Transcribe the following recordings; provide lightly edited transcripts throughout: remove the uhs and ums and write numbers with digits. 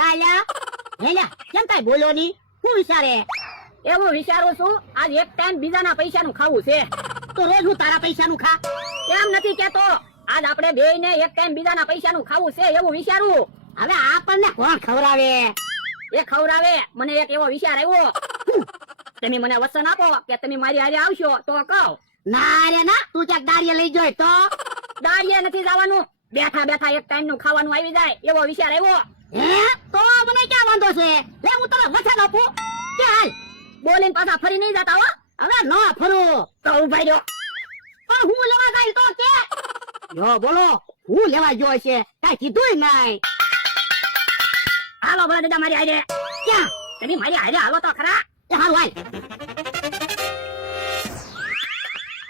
કાલ્યા હેલા કેમ કાઈ બોલ્યો ની હું વિચારે એવું વિચારું છું આજ એક ટાઈમ બીજાના પૈસાનું ખાવું છે. તો રોજ હું તારા પૈસાનું ખા એમ નથી કેતો, આજ આપણે બેયને એક ટાઈમ બીજાના પૈસાનું ખાવું છે એવું વિચારું. હવે આપણને કોણ ખવડાવે એ ખવડાવે મને એક એવો વિચાર આવ્યો. તમે મને વચન આપો કે તમે મારી હારે આવશો તો કહો. ના રે ના તું ક્યાંક દાડિયા લઈ જોય તો દાડિયે નથી જવાનું, બેઠા બેઠા એક ટાઈમ નું ખાવાનું આવી જાય એવો વિચાર આવ્યો. હે તો મને ક્યાં વાંધો છે લે હું તને વચન આપું કે હાલ બોલીને પાછા ફરી નહીં જતા હો. હવે ન ફરું તો ઉભા રહ્યો. પણ હું લેવા જાય તો કે યો બોલો હું લેવા ગયો છે કાઈ કીધું નહીં. હાલો ભલા દાદા મારી હારે. ક્યાં તમે મારી હારે હાલો તો ખરા. એ હાલ હાલ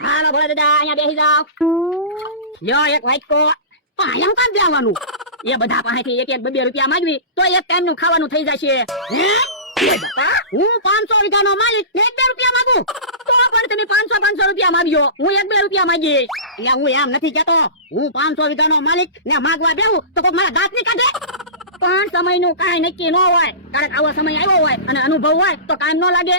હાલો ભલા દાદા અહીંયા બેસી જાઓ. લ્યો એક વાટકો. પણ અહીંયા કામ દેવાનું એ બધા પાસેથી એક એક 2 રૂપિયા માંગવી તો એક ટાઈમ નું ખાવાનું થઈ જશે. હે એ બાપા, હું 500 વીઘાનો માલિક ને 2 રૂપિયા માંગુ તો પણ તમે 500 રૂપિયા માંગ્યો, હું 1-2 રૂપિયા માંગી. એટલે હું એમ નથી કેતો હું 500 વીઘાનો માલિક ને માગવા બેહું તો કોઈ મારા દાંત ની કાઢે. પણ સમયનું કાંઈ નક્કી ન હોય, કારણ આવો સમય આવ્યો હોય અને અનુભવ હોય તો કામ ન લાગે.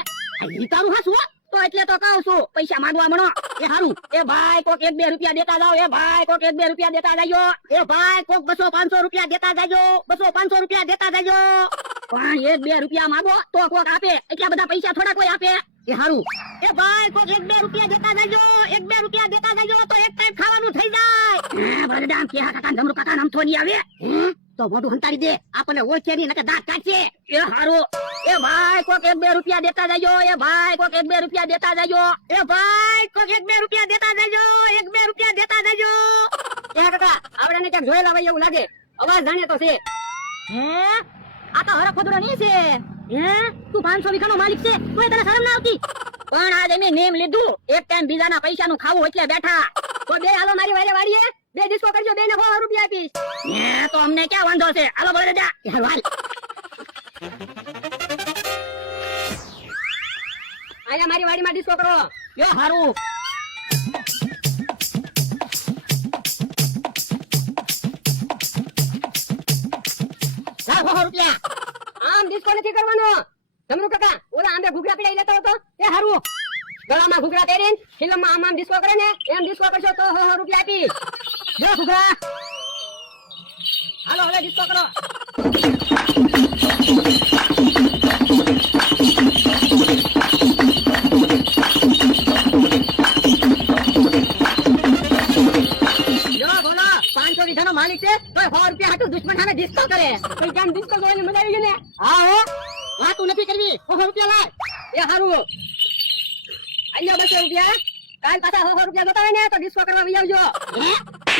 ઈ તારું હાસું હો. તો એટલે તો કહું છું પૈસા માંગવા મળો. એ હારું એ ભાઈ કોક 1-2 રૂપિયા દેતા જાઓ. એ ભાઈ કોક 1-2 રૂપિયા દેતા જાજો. એ ભાઈ કોક 200-500 રૂપિયા દેતા જાજો 200-500 રૂપિયા દેતા જાજો. પણ 1-2 રૂપિયા માંગો તો કોક આપે, એટલા બધા પૈસા થોડા કોઈ આપે. એ હારું એ ભાઈ કોક 1-2 રૂપિયા દેતા જાજો 1-2 રૂપિયા દેતા જાજો તો એક ટાઈમ ખાવાનું થઈ જાય. બરદામ કે કાકા ધમરૂ કાકા નામ તો નહીં આવે. તો મોઢું હંતાડી દે આપણને ઓળખે નહીં નકર દાંત કાઢશે. એ હારું. એ ભાઈ કોક 1-2 રૂપિયા દેતા જાજો. એ ભાઈ કોક 1-2 રૂપિયા દેતા જાજો. એ ભાઈ કોક 1-2 રૂપિયા દેતા જાજો 1-2 રૂપિયા દેતા જાજો. એ કાકા આવડાને ક્યાંક જોયેલા હોય એવું લાગે, અવાજ જાણે તો છે. હે આ તો હરખોદરો નહીં છે. હે તું 500 વીઘાનો માલિક છે તોય તને શરમ ના આવતી? પણ આજ અમે નેમ લીધું એક ટાઈમ બીજાના પૈસાનું ખાવું એટલે બેઠા. તો બે હાલો મારી વારે વાડીએ 2 ડિસ્કો કરજો, 2 ને 100 રૂપિયા આપીશ. હે તો અમને ક્યાં વાંધો છે, હાલો બોલે દાદા. એ હાલ હાલ આયા મારી વાડીમાં ડિસ્કો કરો. એ હારું ચાલ 100 રૂપિયા. આમ ડિસ્કો નથી કરવાનો. ધમરૂ કાકા ઓલા આંબે ઘૂઘરા પીડાઈ લેતો હતો. એ હારું ગળામાં ઘૂઘરા પહેરીને ફિલ્મમાં આમ આમ ડિસ્કો કરે ને એમ ડિસ્કો કરશો તો 100 રૂપિયા આપીશ. જો ઘૂઘરા હાલો હવે ડિસ્કો કરો. યો બોલો 500 વીઘાનો માલિક છે તો 100 રૂપિયા હાટુ દુશ્મન સામે ડિસ્કો કરે. કોઈ કેમ ડિસ્કો જોઈને મજા આવી ગઈ ને? હા હો વાતું નથી કરવી 100 રૂપિયા લાય. એ હારું. આલ્યો 200 રૂપિયા. કાલ પાછા 100 રૂપિયા જોતા હોય ને તો ડિસ્કો કરવા આવી આવજો.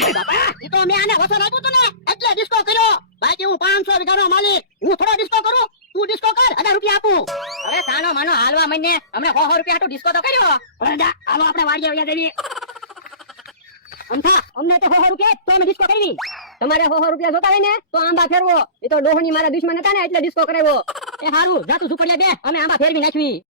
હે બાપા ઈ તો મેં આને વસન આપ્યું તું ને એટલે ડિસ્કો કર્યો. બાકી હું 500 વીઘાનો માલિક હું થોડો ડિસ્કો કરું. તું ડિસ્કો કર 1000 રૂપિયા આપું. હવે તાનો માનો હાલવા મહિને હમણાં 100 રૂપિયા હાટુ ડિસ્કો તો કર્યો. બરાડા હાલો આપણે વાડીએ આવ્યા જઈએ. અમથા અમને તો 100 રૂપિયા તો અમે ડિસ્કો કરી. તમારે 100 રૂપિયા જોતા હોય ને તો આંબા ફેરવો. એ તો ડોહની મારા દુશ્મન હતા ને એટલે ડિસ્કો કરાવ્યો. એ હારું જાતું સુપર લે દે, અમે આંબા ફેરવી નાખવી.